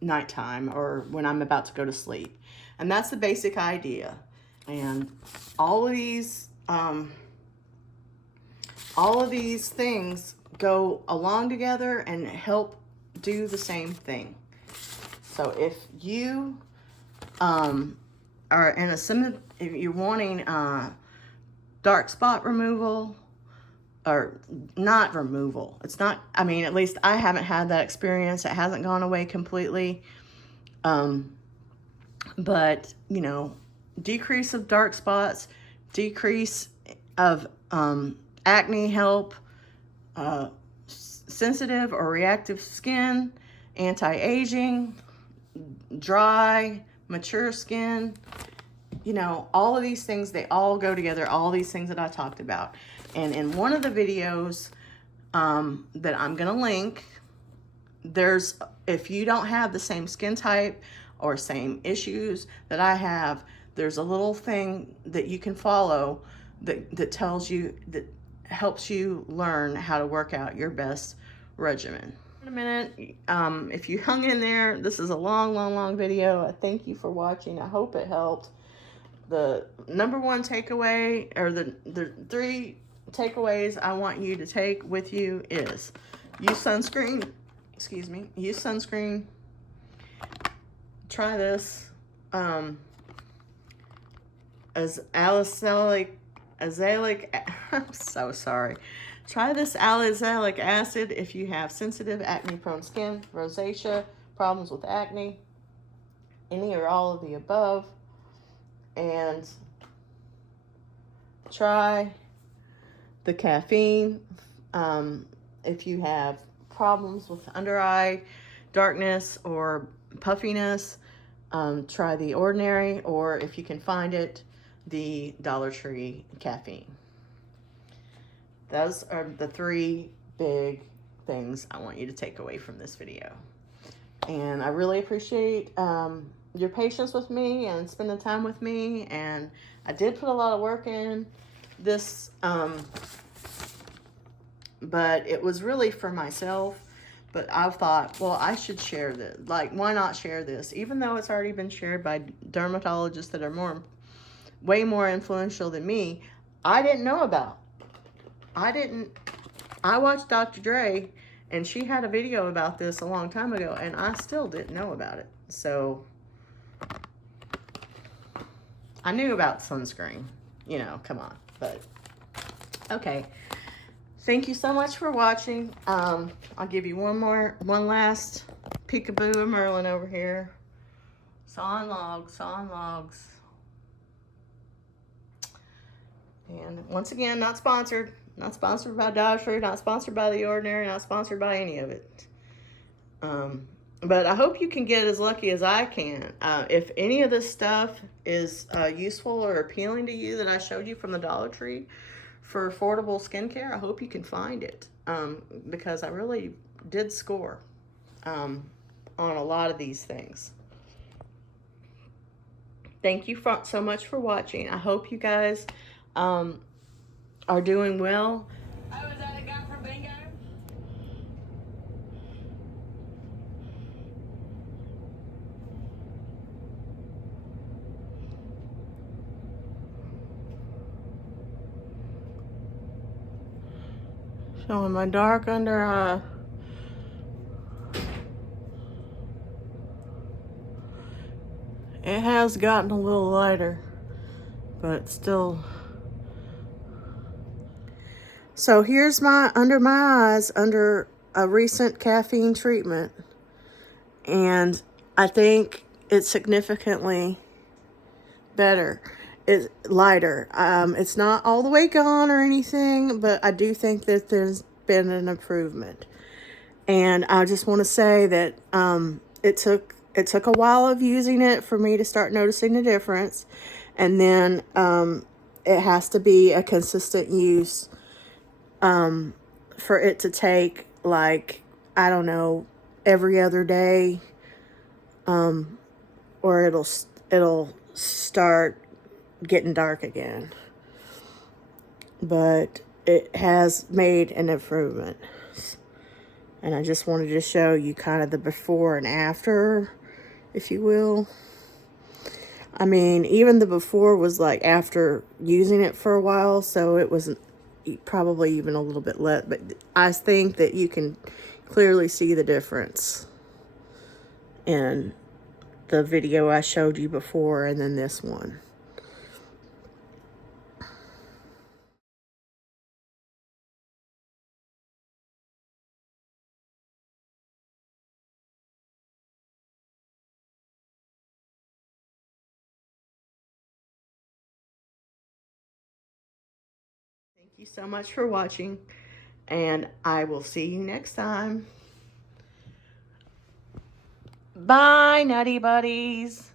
nighttime, or when I'm about to go to sleep. And that's the basic idea. And all of these things go along together and help do the same thing. So if you are in if you're wanting dark spot removal, or not removal, it's not, I mean, at least I haven't had that experience. It hasn't gone away completely. But, you know, decrease of dark spots, decrease of acne help, sensitive or reactive skin, anti-aging, dry, mature skin, you know, all of these things, they all go together, all these things that I talked about. And in one of the videos that I'm going to link, if you don't have the same skin type or same issues that I have, there's a little thing that you can follow that tells you, that helps you learn how to work out your best regimen. In a minute, if you hung in there, this is a long video. I thank you for watching. I hope it helped. The number one takeaway, or the 3 takeaways I want you to take with you is use sunscreen. Excuse me. Use sunscreen. Try this. As Azelaic, I'm so sorry. Try this Azelaic Acid if you have sensitive, acne-prone skin, rosacea, problems with acne, any or all of the above. And try the caffeine if you have problems with under eye darkness or puffiness. Try the Ordinary, or if you can find it, the Dollar Tree caffeine. Those are the 3 big things I want you to take away from this video. And I really appreciate your patience with me and spending time with me. And I did put a lot of work in this, but it was really for myself. But I thought, well, I should share this. Like, why not share this? Even though it's already been shared by dermatologists that are way more influential than me, I didn't know about. I watched Dr. Dre, and she had a video about this a long time ago, and I still didn't know about it. So I knew about sunscreen, you know, come on. But okay. Thank you so much for watching. I'll give you one last peekaboo of Merlin over here. Sawing logs. And once again, not sponsored. Not sponsored by Dollar Tree, not sponsored by The Ordinary, not sponsored by any of it. But I hope you can get as lucky as I can. If any of this stuff is useful or appealing to you that I showed you from the Dollar Tree for affordable skincare, I hope you can find it, because I really did score on a lot of these things. Thank you so much for watching. I hope you guys are doing well. Oh, is that a guy from Bingo? Showing my dark under eye. It has gotten a little lighter, but still. So here's my under my eyes under a recent caffeine treatment, and I think it's significantly better. It's lighter. It's not all the way gone or anything, but I do think that there's been an improvement. And I just want to say that it took a while of using it for me to start noticing the difference, and then it has to be a consistent use for it to take, like, I don't know, every other day, or it'll start getting dark again. But it has made an improvement, and I just wanted to show you kind of the before and after, if you will. I mean, even the before was like after using it for a while, so it wasn't probably even a little bit less, but I think that you can clearly see the difference in the video I showed you before and then this one. Thank you so much for watching, and I will see you next time. Bye, Nutty Buddies.